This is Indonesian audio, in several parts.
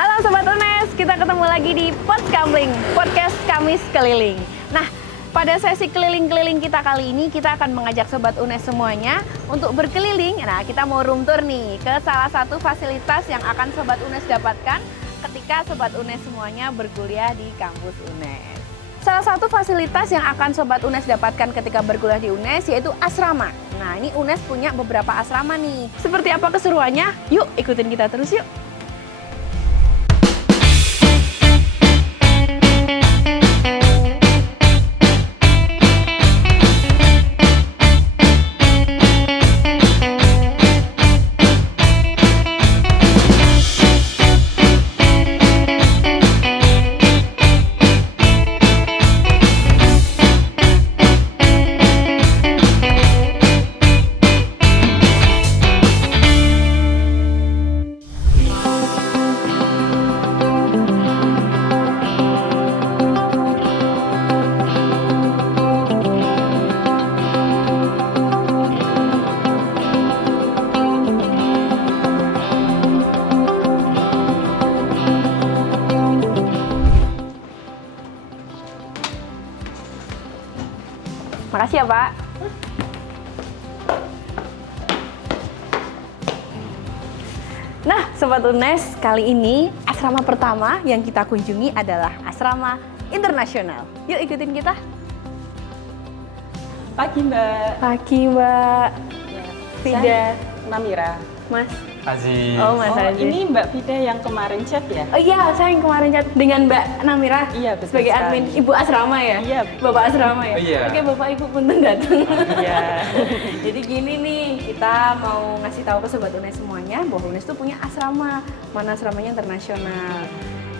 Halo Sobat UNES, kita ketemu lagi di Podkamling, Podcast Kamis Keliling. Nah, pada sesi keliling-keliling kita kali ini, kita akan mengajak Sobat UNES semuanya untuk berkeliling. Nah, kita mau room tour nih ke salah satu fasilitas yang akan Sobat UNES dapatkan ketika Sobat UNES semuanya berkuliah di kampus UNES. Salah satu fasilitas yang akan Sobat UNES dapatkan ketika berkuliah di UNES yaitu asrama. Nah, ini UNES punya beberapa asrama nih. Seperti apa keseruannya? Yuk, ikutin kita terus yuk! Makasih ya, Pak. Nah, Sobat UNES, kali ini asrama pertama yang kita kunjungi adalah asrama internasional. Yuk ikutin kita. Pagi Mbak. Pagi, Mbak. Fida. Saya Namira. Mas. Aziz. Oh, Mas Aziz. Ini Mbak Fida yang kemarin chat ya? Oh iya, saya yang kemarin chat dengan Mbak Namira. Iya, betul sebagai sekali. admin Ibu asrama ya? Iya. Bapak asrama ya? Iya. Oke, Bapak Ibu punten datang. Iya. Jadi gini nih, kita mau ngasih tahu ke Sobat UNES semuanya bahwa UNES tuh punya asrama. Mana asramanya internasional.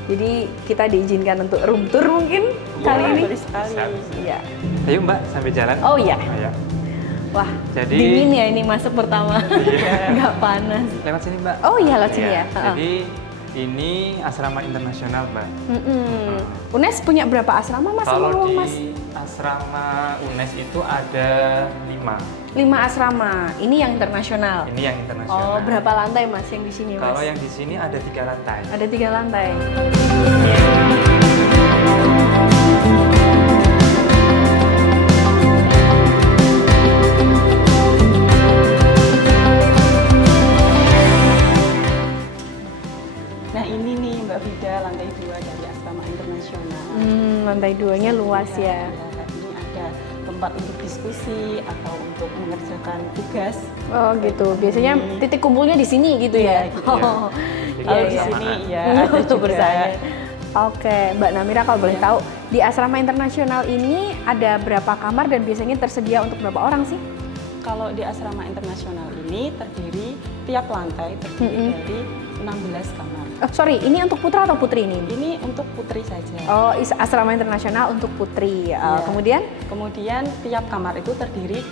Jadi kita diizinkan untuk room tour mungkin kali ini. Betul sekali. Iya. Ayo Mbak, sambil jalan. Oh iya. Ayo. Wah, Jadi- dingin ya ini masuk pertama. Iya. Nggak panas. Lewat sini Mbak. Oh iya, lewat sini Iya. ya. Heeh. Jadi ini asrama internasional Mbak. UNES punya berapa asrama Mas? Kalau Ngomong, di Mas. asrama UNES itu ada 5. 5 asrama. Ini yang internasional. Ini yang internasional. Oh, berapa lantai Mas yang di sini Mas? Kalau yang di sini ada 3 lantai. Ada 3 lantai. Nah ini nih Mbak Fida, lantai 2 dari asrama internasional. Lantai 2-nya luas ya. Ini ada tempat untuk diskusi atau untuk mengerjakan tugas. Oh gitu. Biasanya titik kumpulnya di sini gitu ya. Iya, gitu. Oh. Jadi Kalau di iya. sini ya Ada ada juga. bersama. Oke, Mbak Namira kalau boleh tahu di asrama internasional ini ada berapa kamar dan biasanya tersedia untuk berapa orang sih? Kalau di asrama internasional ini terdiri tiap lantai terdiri dari 16 kamar. Oh, sorry, ini untuk putra atau putri ini? Ini untuk putri saja. Oh, asrama internasional untuk putri. Iya. Kemudian, Kemudian tiap kamar itu terdiri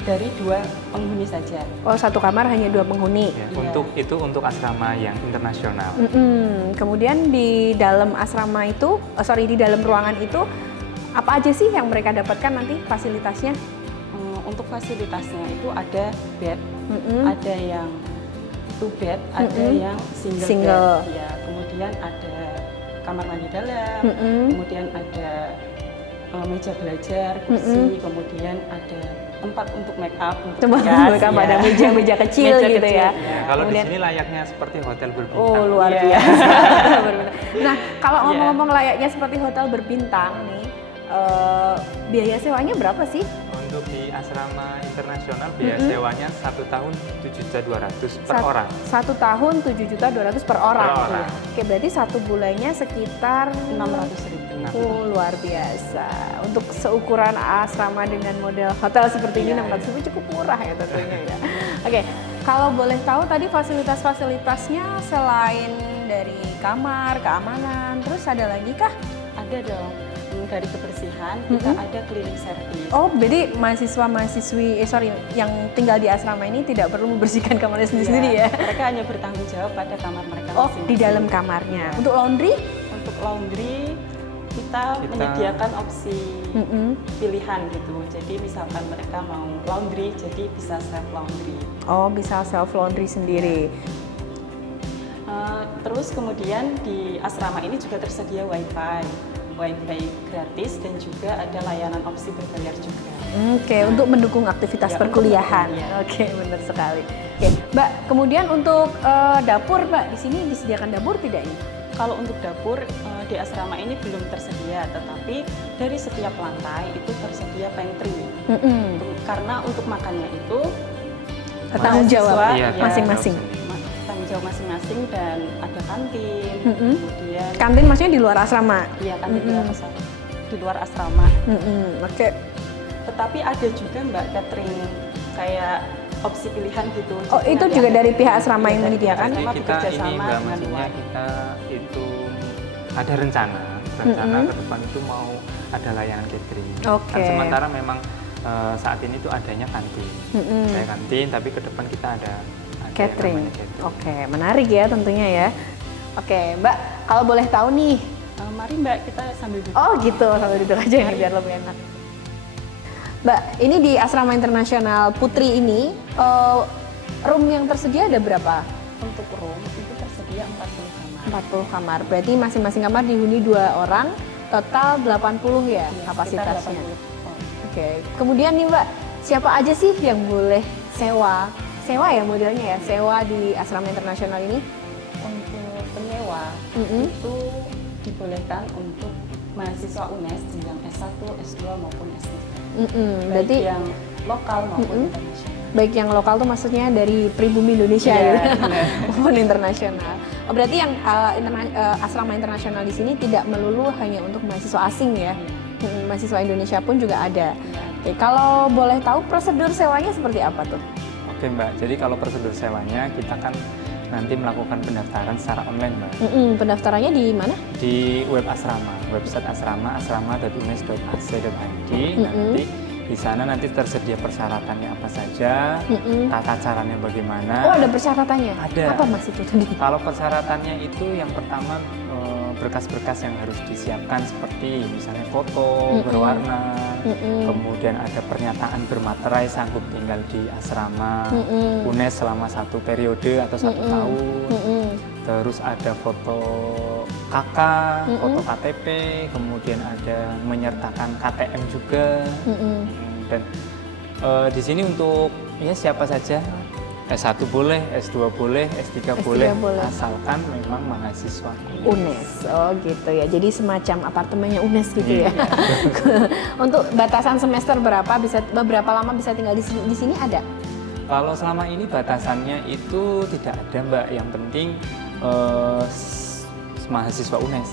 dari 2 penghuni saja. oh satu kamar hanya 2 penghuni. Ya, Iya. untuk asrama yang internasional. Kemudian di dalam asrama itu, di dalam ruangan itu apa aja sih yang mereka dapatkan nanti fasilitasnya? Untuk fasilitasnya itu ada bed, ada yang 2 bed, ada yang Single. bed. Ya, kemudian ada kamar mandi dalam, kemudian ada meja belajar, kursi, kemudian ada tempat untuk make up, untuk Tempat hias, mereka ya. ada meja-meja kecil Meja gitu kecil, ya. Kalau Kemudian- di sini layaknya seperti hotel berbintang. Oh luar Iya. biasa. Benar-benar. Nah kalau Iya. ngomong-ngomong layaknya seperti hotel berbintang nih, biaya sewanya berapa sih? Untuk di asrama internasional biaya sewanya 1 tahun 7.200.000 per orang. 1 tahun 7.200.000 per orang. Per orang. Oke, berarti 1 bulannya sekitar 600.000. luar biasa. Untuk seukuran asrama dengan model hotel seperti ini Iya. 600.000 cukup murah ya tentunya ya. Oke, kalau boleh tahu tadi fasilitas-fasilitasnya selain dari kamar, keamanan, terus ada lagi kah? Ada dong. Dari kebersihan kita ada cleaning service. Oh, jadi mahasiswa-mahasiswi yang tinggal di asrama ini tidak perlu membersihkan kamarnya sendiri-sendiri ya? Mereka hanya bertanggung jawab pada kamar mereka Oh, masing-masing. di dalam kamarnya. Untuk laundry? Untuk laundry kita menyediakan opsi pilihan gitu. Jadi misalkan mereka mau laundry, jadi bisa self laundry. Oh, bisa self laundry sendiri. Terus kemudian di asrama ini juga tersedia wifi gratis dan juga ada layanan opsi berbayar juga. Oke, untuk mendukung aktivitas Ya, perkuliahan. untuk perkuliahan. Oke, benar sekali. Oke, Mbak, kemudian untuk dapur, Mbak, di sini disediakan dapur tidak ini? Kalau untuk dapur di asrama ini belum tersedia, tetapi dari setiap lantai itu tersedia pantry. Karena untuk makannya itu Tanggung jawab mahasiswa, Iya, ya, masing-masing. Tanggung jawab masing-masing dan ada kantin, kemudian Kantin maksudnya di luar asrama? iya kantin di luar asrama. Oke. Tetapi ada juga Mbak catering kayak opsi pilihan gitu. Oh, Jadi itu nanti juga ada- dari pihak asrama iya, yang dari menyediakan? pihak asrama Kita bekerja ini sama Mbak, dengan maksudnya luar. kita itu ada rencana ke depan itu mau ada layanan catering. Oke. Kan sementara memang saat ini tuh adanya kantin. Kayak kantin, tapi ke depan kita ada yang Catering. namanya catering. Oke, menarik ya tentunya ya. Oke, Mbak, kalau boleh tahu nih. Mari Mbak kita sambil duduk. Oh gitu, sambil duduk aja nih biar lebih enak. Mbak, ini di Asrama Internasional Putri ini, room yang tersedia ada berapa? Untuk room itu tersedia 40 kamar. 40 kamar, berarti masing-masing kamar dihuni 2 orang, total 80 ya Iya, kapasitasnya. sekitar 80. Oke, kemudian nih Mbak, siapa aja sih yang boleh sewa? Sewa ya modelnya ya, sewa di Asrama Internasional ini? Untuk penyewa itu dibolehkan untuk mahasiswa UNES jenjang S1, S2 maupun S3. Berarti Baik yang lokal maupun internasional. baik yang lokal tuh maksudnya dari pribumi Indonesia Iya, gitu, benar. maupun internasional. Oh, berarti yang asrama internasional di sini tidak melulu hanya untuk mahasiswa asing ya, mahasiswa Indonesia pun juga ada. Oke, kalau boleh tahu prosedur sewanya seperti apa tuh? Oke Mbak, jadi kalau prosedur sewanya kita kan nanti melakukan pendaftaran secara online Mbak. Pendaftarannya di mana? Di web asrama, website asrama asrama.unes.ac.id. Nanti di sana nanti tersedia persyaratannya apa saja, tata caranya bagaimana. Oh, ada persyaratannya? Ada. Apa Mas itu tadi? Kalau persyaratannya itu yang pertama berkas-berkas yang harus disiapkan seperti misalnya foto berwarna, kemudian ada pernyataan bermaterai sanggup tinggal di asrama UNES selama 1 periode atau 1 tahun. Terus ada foto KK, foto KTP, kemudian ada menyertakan KTM juga. Dan di sini untuk ya siapa saja, S1 boleh, S2 boleh, S3 boleh, asalkan memang mahasiswa UNES. Oh gitu ya. Jadi semacam apartemennya UNES gitu ya. Iya. Untuk batasan semester berapa lama bisa tinggal di sini ada? Kalau selama ini batasannya itu tidak ada Mbak. Yang penting mahasiswa UNES.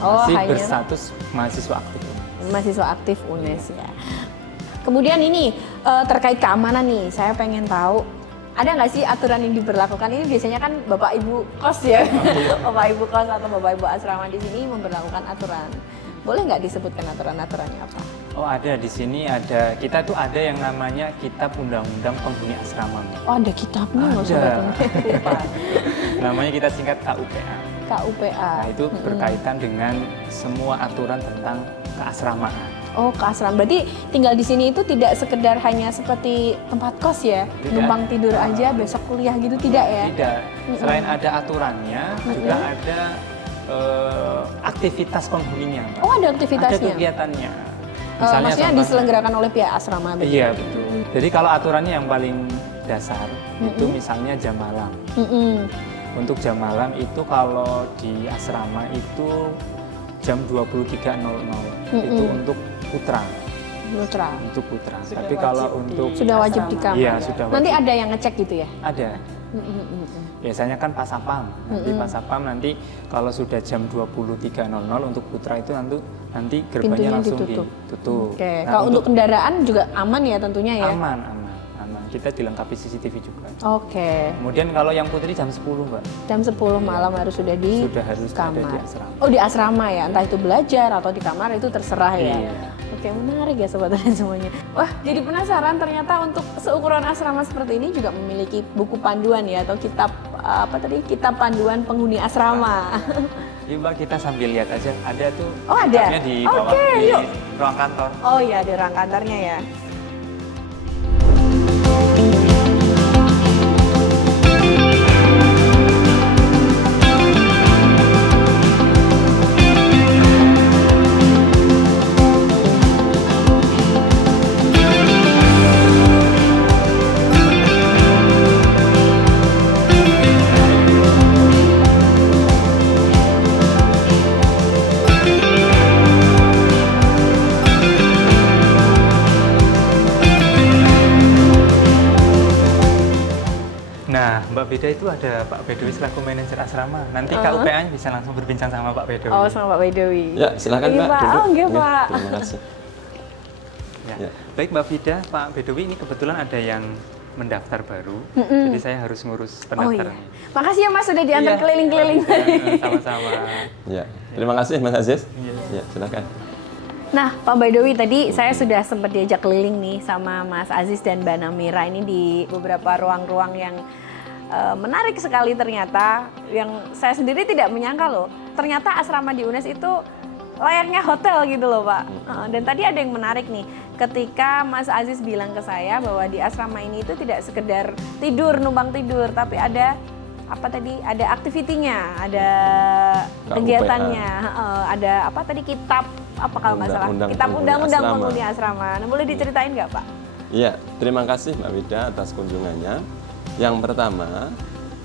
Oh, masih hanya berstatus mahasiswa aktif. Mahasiswa aktif UNES ya. Kemudian ini terkait keamanan nih, saya pengen tahu ada nggak sih aturan yang diberlakukan? Ini biasanya kan bapak ibu kos ya, bapak ibu kos atau bapak ibu asrama di sini memberlakukan aturan. Boleh nggak disebutkan aturan-aturannya apa? Oh ada, di sini ada, kita tuh ada yang namanya Kitab Undang-Undang Penghuni Asrama. Oh ada kitabnya nggak Ada. sobat? Namanya kita singkat KUPA. KUPA. Nah itu berkaitan dengan semua aturan tentang keasramaan. Oh, ke asrama. Berarti tinggal di sini itu tidak sekedar hanya seperti tempat kos ya, Tidak. numpang tidur aja, besok kuliah gitu, tidak ya? Tidak. Selain ada aturannya, juga ada aktivitas penghuninya. Mbak. Oh, ada Ada aktivitasnya? kegiatannya. Maksudnya contohnya- diselenggarakan oleh pihak asrama? begitu? Iya betul. Jadi kalau aturannya yang paling dasar itu misalnya jam malam. Untuk jam malam itu kalau di asrama itu jam 23.00 itu untuk putra. Putra. Untuk putra. Sudah Tapi kalau wajib untuk Sudah wajib di asrama. kamar. Iya, sudah Nanti wajib. ada yang ngecek gitu ya? Ada. Biasanya kan pasapam. Nanti pasapam nanti kalau sudah jam 23.00 untuk putra itu nanti gerbangnya Pintunya langsung ditutup. ditutup. Oke. Nah, Kalau untuk kendaraan juga aman ya tentunya ya? aman. Kita dilengkapi CCTV juga. Oke. Kemudian kalau yang putri jam 10, Mbak. Jam 10 malam harus sudah di Sudah harus kamar. ada di asrama. Oh, di asrama ya? Entah itu belajar atau di kamar itu terserah ya? Iya. Oke, menarik ya sobat dan semuanya. Wah, jadi penasaran ternyata untuk seukuran asrama seperti ini juga memiliki buku panduan ya atau kitab kitab panduan penghuni asrama. Yuk Mbak, kita sambil lihat aja. Ada tuh Oh, ada? kitabnya di bawah Oke, di yuk. ruang kantor. Oh iya, di ruang kantornya ya. Bida itu ada Pak Bedowi selaku manajer asrama. Nanti KUPA bisa langsung berbincang sama Pak Bedowi. Oh, sama Pak Bedowi. Ya, silakan Iya, Pak. Pak. Duduk. Oh, enggak, Ya, Pak. terima kasih. Ya. Ya. Baik Mbak Vida, Pak Bedowi ini kebetulan ada yang mendaftar baru, jadi saya harus ngurus Oh iya. pendaftaran. Makasih ya Mas sudah diantar Iya. keliling-keliling. Sama-sama. Ya, terima kasih Mas Aziz. Iya. Ya, silakan. Nah, Pak Bedowi tadi saya sudah sempat diajak keliling nih sama Mas Aziz dan Mbak Namira ini di beberapa ruang-ruang yang menarik sekali ternyata, yang saya sendiri tidak menyangka loh. Ternyata asrama di UNES itu layaknya hotel gitu loh Pak. Dan tadi ada yang menarik nih, ketika Mas Aziz bilang ke saya bahwa di asrama ini itu tidak sekedar tidur, numpang tidur, tapi ada apa tadi, ada aktivitinya, ada KUPA. kegiatannya, ada apa tadi, kitab apa kalau nggak salah, Undang-undang kitab penghuni undang-undang asrama. penghuni asrama. Nah, boleh diceritain nggak Pak? Iya, terima kasih Mbak Wida atas kunjungannya. Yang pertama,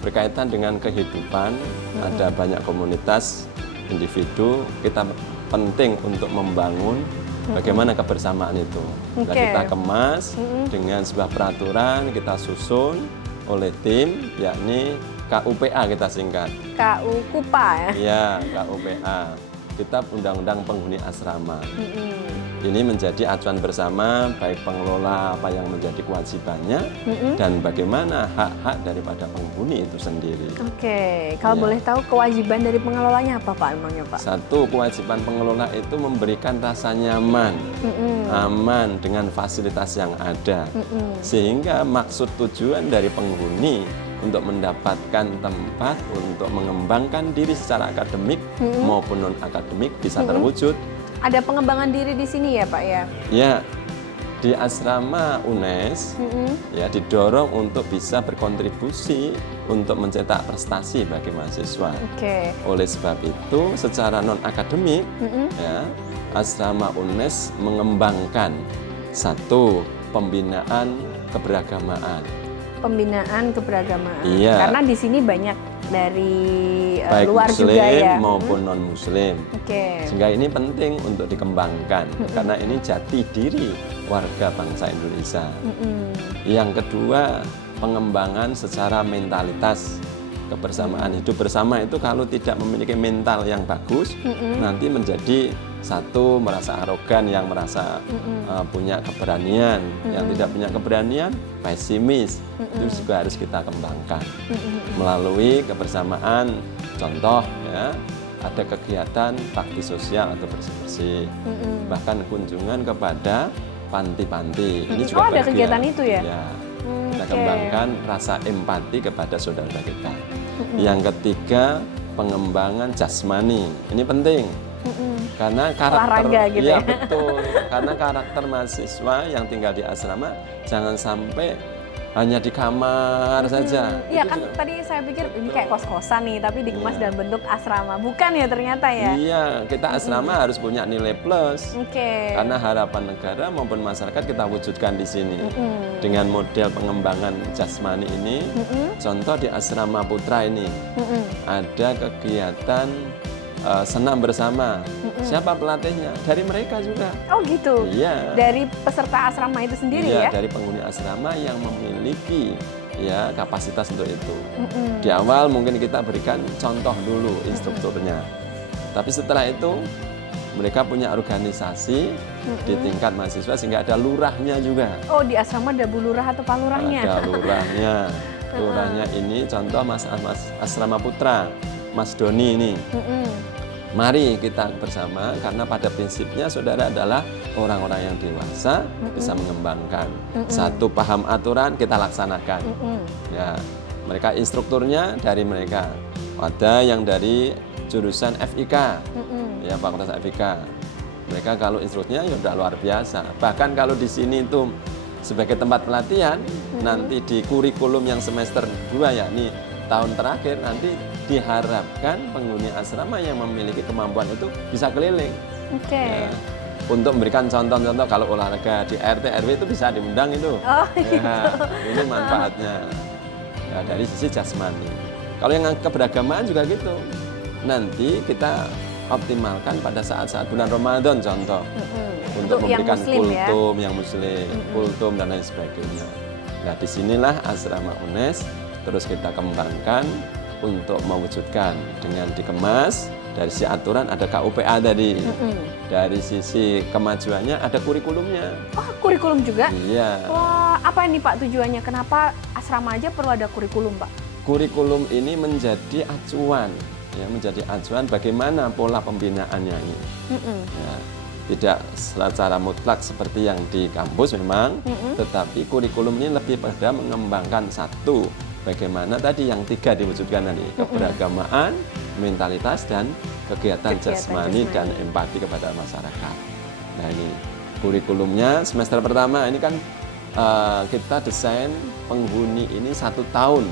berkaitan dengan kehidupan, ada banyak komunitas, individu, kita penting untuk membangun bagaimana kebersamaan itu. Nah, Oke. kita kemas dengan sebuah peraturan, kita susun oleh tim, yakni KUPA kita singkat. KU KUPA ya? Iya, KUPA. Kitab Undang-Undang Penghuni Asrama. Ini menjadi acuan bersama baik pengelola apa yang menjadi kewajibannya dan bagaimana hak-hak daripada penghuni itu sendiri. Oke, kalau Iya. boleh tahu kewajiban dari pengelolanya apa Pak emangnya Pak? Satu, kewajiban pengelola itu memberikan rasa nyaman, aman dengan fasilitas yang ada. Sehingga maksud tujuan dari penghuni untuk mendapatkan tempat untuk mengembangkan diri secara akademik maupun non-akademik bisa terwujud. Ada pengembangan diri di sini ya Pak ya? Ya, di asrama UNES ya didorong untuk bisa berkontribusi untuk mencetak prestasi bagi mahasiswa. Oke. Oleh sebab itu, secara non akademik, ya, asrama UNES mengembangkan satu, pembinaan keberagamaan. Pembinaan keberagamaan. Iya. Karena di sini banyak dari Baik luar muslim juga ya. maupun non muslim. Oke. Sehingga ini penting untuk dikembangkan karena ini jati diri warga bangsa Indonesia. Yang kedua, pengembangan secara mentalitas. Kebersamaan hidup bersama itu kalau tidak memiliki mental yang bagus, nanti menjadi satu merasa arogan, yang merasa punya keberanian, yang tidak punya keberanian pesimis. Itu juga harus kita kembangkan melalui kebersamaan. Contoh ya, ada kegiatan bakti sosial atau bersih-bersih, bahkan kunjungan kepada panti-panti. Ini juga ada bagian. kegiatan itu ya? Ya. Kita Oke. kembangkan rasa empati kepada saudara kita. Yang ketiga, pengembangan jasmani. Ini penting. Karena karakter, Olahraga gitu iya ya. betul. Karena karakter mahasiswa yang tinggal di asrama jangan sampai hanya di kamar saja. Iya Itu kan juga- tadi saya pikir ini kayak kos-kosan nih, tapi dikemas dalam bentuk asrama. Bukan ya ternyata ya? Iya, kita asrama harus punya nilai plus. Oke. Karena harapan negara maupun masyarakat kita wujudkan di sini. Dengan model pengembangan jasmani ini, contoh di Asrama Putra ini, ada kegiatan senam bersama. Siapa pelatihnya? Dari mereka juga. Oh gitu? Iya. Dari peserta asrama itu sendiri Iya, ya? dari penghuni asrama yang memiliki ya kapasitas untuk itu. Di awal mungkin kita berikan contoh dulu instrukturnya. Tapi setelah itu mereka punya organisasi di tingkat mahasiswa sehingga ada lurahnya juga. Oh di asrama ada bu lurah atau pak lurahnya? Ada lurahnya. Lurahnya ini contoh Mas Asrama Putra, Mas Doni ini. Mari kita bersama karena pada prinsipnya saudara adalah orang-orang yang dewasa bisa mengembangkan. Satu, paham aturan kita laksanakan. Ya, mereka instrukturnya dari mereka. Ada yang dari jurusan FIK, ya Fakultas FIK. Mereka kalau instrukturnya ya udah luar biasa. Bahkan kalau di sini itu sebagai tempat pelatihan, nanti di kurikulum yang semester 2 yakni tahun terakhir nanti diharapkan penghuni asrama yang memiliki kemampuan itu bisa keliling. Oke. Ya, untuk memberikan contoh-contoh kalau olahraga di RT RW itu bisa diundang itu. Oh, Ya, ini manfaatnya. Ya, dari sisi jasmani. Kalau yang keberagamaan juga gitu. Nanti kita optimalkan pada saat-saat bulan Ramadan contoh. Untuk yang memberikan muslim ya? kultum yang muslim, kultum dan lain sebagainya. Nah, disinilah asrama UNES terus kita kembangkan untuk mewujudkan dengan dikemas. Dari sisi aturan ada KUPA tadi, dari sisi kemajuannya ada kurikulumnya. Oh, kurikulum juga? Iya. Wah, apa ini Pak tujuannya? Kenapa asrama aja perlu ada kurikulum, Pak? Kurikulum ini menjadi acuan, ya, menjadi acuan bagaimana pola pembinaannya ini. Ya, tidak secara mutlak seperti yang di kampus memang, tetapi kurikulum ini lebih pada mengembangkan satu, bagaimana tadi yang 3 diwujudkan tadi, keberagamaan, mentalitas, dan kegiatan jasmani dan empati kepada masyarakat. Nah ini kurikulumnya semester pertama ini kan kita desain penghuni ini 1 tahun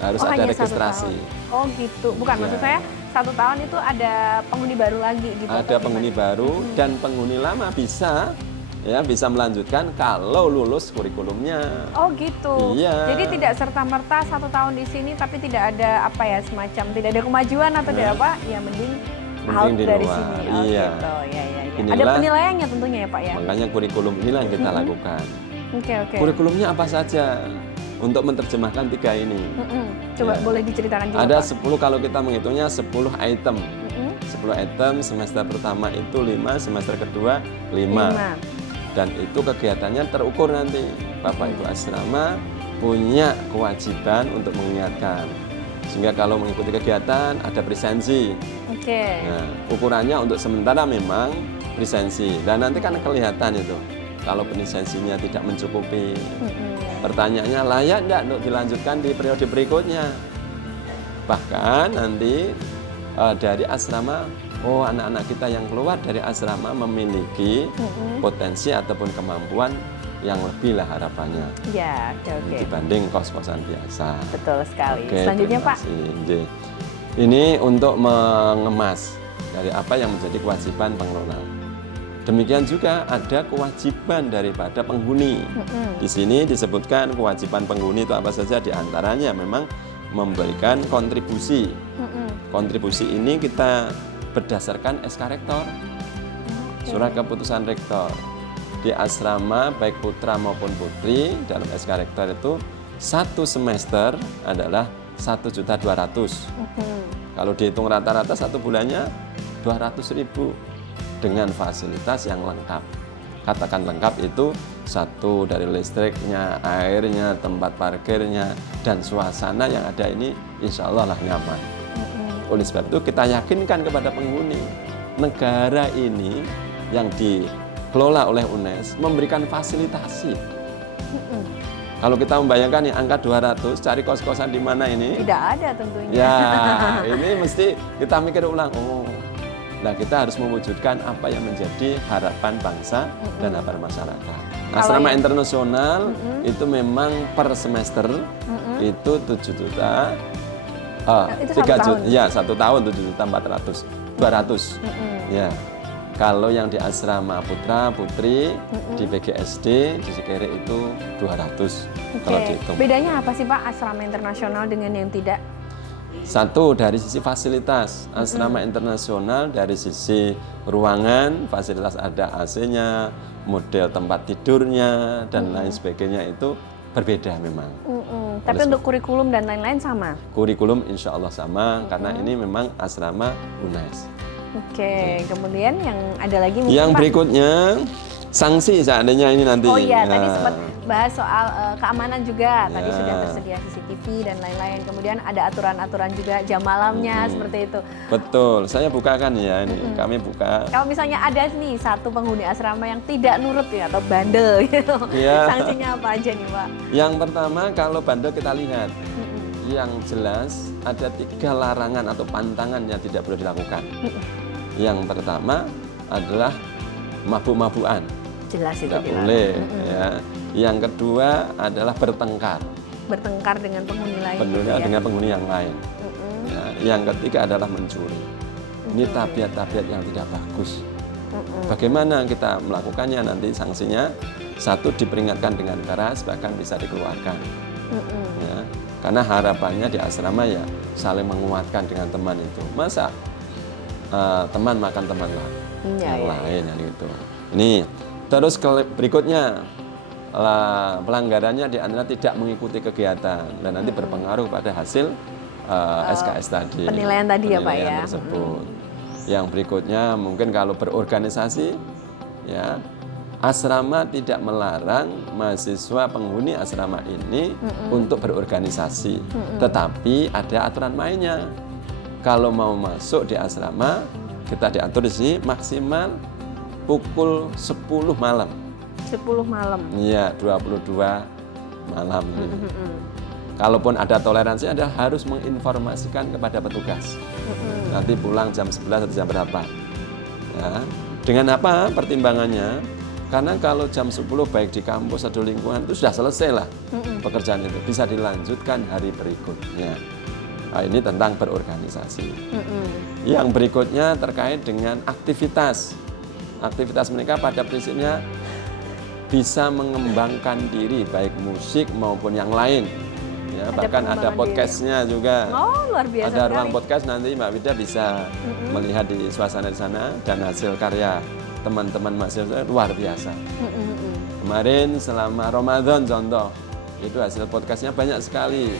harus ada registrasi. Oh gitu, bukan maksud saya 1 tahun itu ada penghuni baru lagi gitu. Ada penghuni baru dan penghuni lama bisa melanjutkan kalau lulus kurikulumnya. Oh gitu. Iya. Jadi tidak serta-merta 1 tahun di sini tapi tidak ada apa ya, semacam tidak ada kemajuan atau tidak apa, ya mending out di dari luar. sini. Oh Iya. gitu. Ya. Inilah, ada penilaiannya tentunya ya Pak ya. Makanya kurikulum inilah yang kita lakukan. Oke. Kurikulumnya apa saja untuk menerjemahkan 3 ini? Coba Ya. boleh diceritakan juga Ada Pak. 10 kalau kita menghitungnya 10 item. 10 item, semester pertama itu 5, semester kedua 5. Dan itu kegiatannya terukur nanti. Bapak Ibu asrama punya kewajiban untuk mengingatkan. Sehingga kalau mengikuti kegiatan ada presensi. Oke. Nah, ukurannya untuk sementara memang presensi. Dan nanti kan kelihatan itu. Kalau presensinya tidak mencukupi. Pertanyaannya layak enggak untuk dilanjutkan di periode berikutnya. Bahkan nanti dari asrama, anak-anak kita yang keluar dari asrama memiliki potensi ataupun kemampuan yang lebih lah harapannya. Ya, oke. Dibanding kos-kosan biasa. Betul sekali. Oke, Selanjutnya terima Pak. kasih. Nggih. Ini untuk mengemas dari apa yang menjadi kewajiban pengelola. Demikian juga ada kewajiban daripada penghuni. Di sini disebutkan kewajiban penghuni itu apa saja, di antaranya memang memberikan kontribusi. Kontribusi ini kita berdasarkan SK Rektor, surat keputusan Rektor. Di asrama baik putra maupun putri dalam SK Rektor itu 1 semester adalah 1.200.000. Kalau dihitung rata-rata 1 bulannya 200.000 dengan fasilitas yang lengkap. Katakan lengkap itu 1 dari listriknya, airnya, tempat parkirnya, dan suasana yang ada ini insya Allah lah nyaman. Oleh sebab itu kita yakinkan kepada penghuni, negara ini yang dikelola oleh UNES memberikan fasilitasi. Kalau kita membayangkan nih angka 200, cari kos-kosan di mana ini? Tidak ada tentunya. Ya, ini mesti kita mikir ulang. Nah, kita harus mewujudkan apa yang menjadi harapan bangsa dan harapan masyarakat. Asrama internasional itu memang per semester itu 7 juta. Itu 3 1 juta, tahun? ya 1 tahun 7.400.000, 200. Ya, kalau yang di asrama putra putri di PGSD di Sikere itu 200. Kalau dihitung. Bedanya apa sih Pak asrama internasional dengan yang tidak? Satu dari sisi fasilitas, asrama internasional dari sisi ruangan, fasilitas ada AC-nya, model tempat tidurnya dan lain sebagainya itu berbeda memang. Tapi untuk kurikulum dan lain-lain sama? Kurikulum insya Allah sama karena ini memang asrama UNES. Oke, kemudian yang ada lagi mungkin Yang Pak? berikutnya sanksi seandainya ini nanti. Oh iya, tadi Nah, sempat bahas soal keamanan juga. Tadi Ya. sudah tersedia CCTV dan lain-lain. Kemudian ada aturan-aturan juga jam malamnya seperti itu. Betul, saya bukakan ya ini. Kami buka. Kalau misalnya ada nih satu penghuni asrama yang tidak nurut ya atau bandel gitu, Iya. sanksinya apa aja nih Pak? Yang pertama kalau bandel kita lihat. Yang jelas ada 3 larangan atau pantangan yang tidak boleh dilakukan. Yang pertama adalah mabuk-mabukan. Jelas itu Tidak dilarang. boleh ya. Yang kedua adalah bertengkar. Bertengkar dengan penghuni lain. Penghuni gitu ya. dengan penghuni yang lain. Ya, yang ketiga adalah mencuri. Ini tabiat-tabiat yang tidak bagus. Bagaimana kita melakukannya nanti sanksinya? 1 diperingatkan dengan keras bahkan bisa dikeluarkan. Ya, karena harapannya di asrama ya saling menguatkan dengan teman itu. Masa teman makan teman Ya, yang lain yang itu. Ini terus berikutnya pelanggarannya di antara tidak mengikuti kegiatan dan nanti berpengaruh pada hasil SKS tadi. Penilaian tadi ya Pak ya. Tersebut. Yang berikutnya mungkin kalau berorganisasi, ya asrama tidak melarang mahasiswa penghuni asrama ini untuk berorganisasi, tetapi ada aturan mainnya. Kalau mau masuk di asrama, kita diatur di sini maksimal pukul 10 malam. 10 malam. Iya, 22 malam. Kalaupun ada toleransi, Anda harus menginformasikan kepada petugas. Nanti pulang jam 11 atau jam berapa. Ya. Dengan apa pertimbangannya? Karena kalau jam 10 baik di kampus atau lingkungan itu sudah selesai lah pekerjaan itu. Bisa dilanjutkan hari berikutnya. Nah, ini tentang berorganisasi. Yang berikutnya terkait dengan aktivitas. Aktivitas mereka pada prinsipnya bisa mengembangkan diri baik musik maupun yang lain. Ya, bahkan ada podcastnya juga. Oh, luar biasa. Ada ruang podcast, nanti Mbak Wida bisa melihat di suasana di sana dan hasil karya teman-teman mahasiswa luar biasa. Kemarin selama Ramadan contoh, itu hasil podcastnya banyak sekali.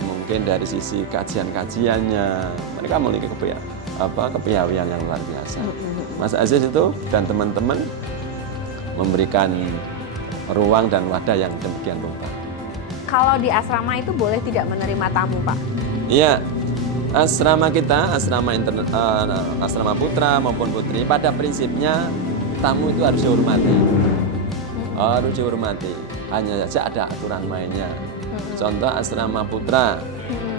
Mungkin dari sisi kajian-kajiannya, mereka memiliki kepiawaian yang luar biasa. Mas Aziz itu dan teman-teman memberikan ruang dan wadah yang demikian rupa. Kalau di asrama itu boleh tidak menerima tamu, Pak? Iya, asrama kita, asrama putra maupun putri, pada prinsipnya tamu itu harus dihormati. Harus dihormati. Hanya saja ada aturan mainnya. Contoh asrama putra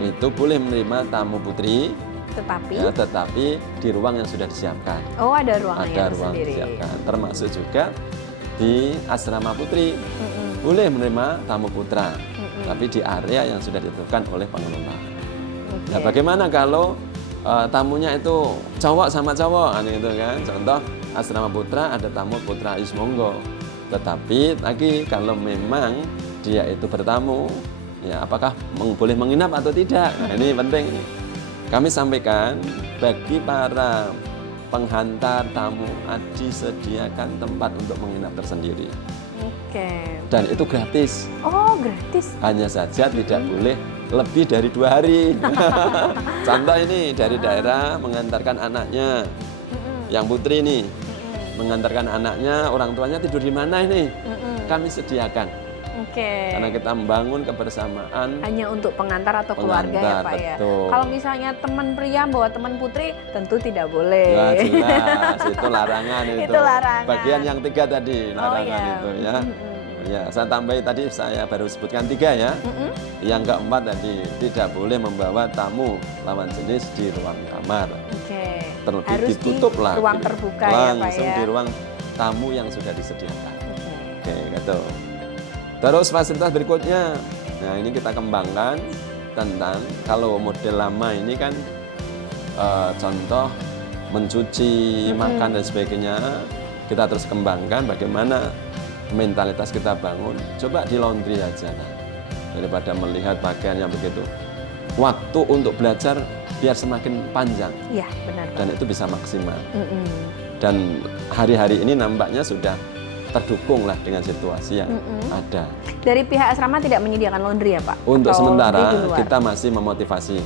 itu boleh menerima tamu putri, tetapi di ruang yang sudah disiapkan. Oh, ada ruangan ada ruang sendiri. disiapkan. Termasuk juga di asrama putri boleh menerima tamu putra, tapi di area yang sudah ditentukan oleh pengelola. Nah, bagaimana kalau tamunya itu cowok sama cowok, gitu kan? Contoh asrama putra ada tamu putra monggo. Tetapi lagi kalau memang dia itu bertamu, ya apakah boleh menginap atau tidak? Nah, ini penting. Kami sampaikan bagi para penghantar tamu disediakan tempat untuk menginap tersendiri. Dan itu gratis. Oh, gratis. Hanya saja tidak boleh lebih dari 2 hari. Contoh ini dari daerah mengantarkan anaknya, yang putri nih, mengantarkan anaknya, orang tuanya tidur di mana ini? Kami sediakan. Karena kita membangun kebersamaan. Hanya untuk pengantar atau keluarga ya Pak ya. Kalau misalnya teman pria bawa teman putri, tentu tidak boleh. Ya jelas, itu larangan itu. Itu larangan. Bagian yang 3 tadi, larangan itu ya. Ya, saya tambahi tadi, saya baru sebutkan 3 ya. Yang keempat tadi, tidak boleh membawa tamu lawan jenis di ruang kamar. Terlebih harus ditutup di lah. ruang terbuka ya Pak ya. Langsung di ruang tamu yang sudah disediakan. Oke, gitu. Terus fasilitas berikutnya, nah ini kita kembangkan tentang kalau model lama ini kan contoh mencuci, makan dan sebagainya, kita terus kembangkan bagaimana mentalitas kita bangun. Coba di laundry aja, daripada melihat pakaian yang begitu. Waktu untuk belajar biar semakin panjang. Iya, benar. Dan itu bisa maksimal. Dan hari-hari ini nampaknya sudah terdukung lah dengan situasi yang ada. Dari pihak asrama tidak menyediakan laundry ya Pak? Untuk sementara kita masih memotivasi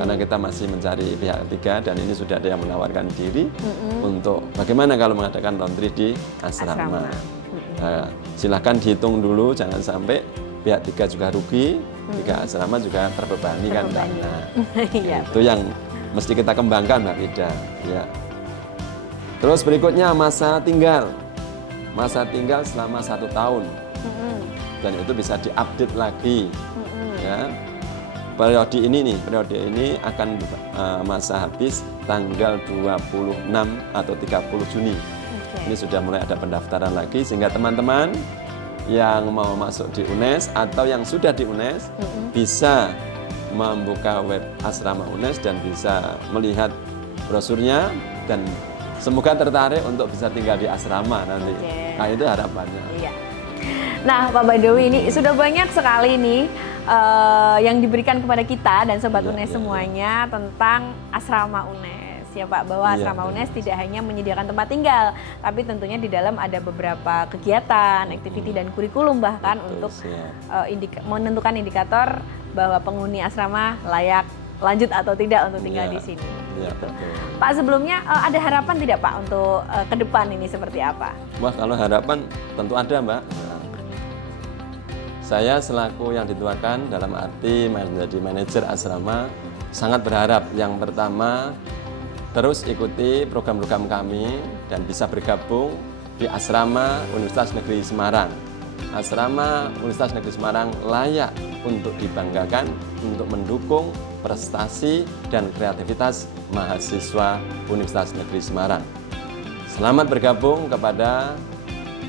karena kita masih mencari pihak ketiga dan ini sudah ada yang menawarkan diri untuk bagaimana kalau mengadakan laundry di asrama. Nah, silahkan dihitung dulu, jangan sampai pihak tiga juga rugi, pihak asrama juga terbebani kan. Itu yang mesti kita kembangkan Mbak Wida. Ya. Terus berikutnya masa tinggal. Masa tinggal selama 1 tahun dan itu bisa diupdate lagi ya. Periode ini akan masa habis tanggal 26 atau 30 Juni. Ini sudah mulai ada pendaftaran lagi sehingga teman-teman yang mau masuk di UNES atau yang sudah di UNES bisa membuka web asrama UNES dan bisa melihat brosurnya dan semoga tertarik untuk bisa tinggal di asrama nanti. Nah itu harapannya. Iya. Nah Pak Badawi, ini sudah banyak sekali nih yang diberikan kepada kita dan Sobat UNES semuanya tentang asrama UNES. ya Pak, bahwa Iya, asrama betul. UNES tidak hanya menyediakan tempat tinggal, tapi tentunya di dalam ada beberapa kegiatan, aktiviti dan kurikulum bahkan Betul, untuk siap. menentukan indikator bahwa penghuni asrama layak lanjut atau tidak untuk tinggal Iya, di sini. iya, Gitu. betul. Pak, sebelumnya ada harapan tidak Pak untuk ke depan ini seperti apa? Wah, kalau harapan tentu ada, Mbak. Nah, saya selaku yang dituakan dalam arti menjadi manajer asrama sangat berharap yang pertama terus ikuti program-program kami dan bisa bergabung di Asrama Universitas Negeri Semarang. Asrama Universitas Negeri Semarang layak untuk dibanggakan untuk mendukung prestasi dan kreativitas mahasiswa Universitas Negeri Semarang. Selamat bergabung kepada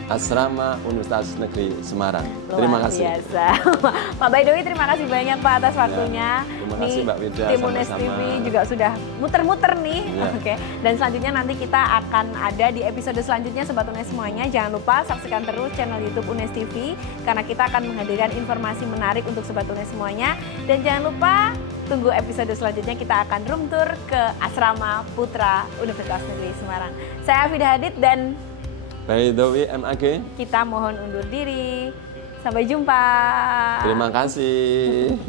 Asrama Universitas Negeri Semarang. Terima Luar kasih. biasa. Pak Baidowi, terima kasih banyak Pak atas waktunya. terima kasih, Mbak Wida, Tim UNES sama-sama. TV juga sudah muter-muter nih. Ya. Oke. Dan selanjutnya nanti kita akan ada di episode selanjutnya Sobat UNES semuanya. Jangan lupa saksikan terus channel YouTube UNES TV karena kita akan menghadirkan informasi menarik untuk Sobat UNES semuanya. Dan jangan lupa tunggu episode selanjutnya, kita akan room tour ke Asrama Putra Universitas Negeri Semarang. Saya Afidah Hadid dan Baidowi MAG, kita mohon undur diri. Sampai jumpa. terima kasih.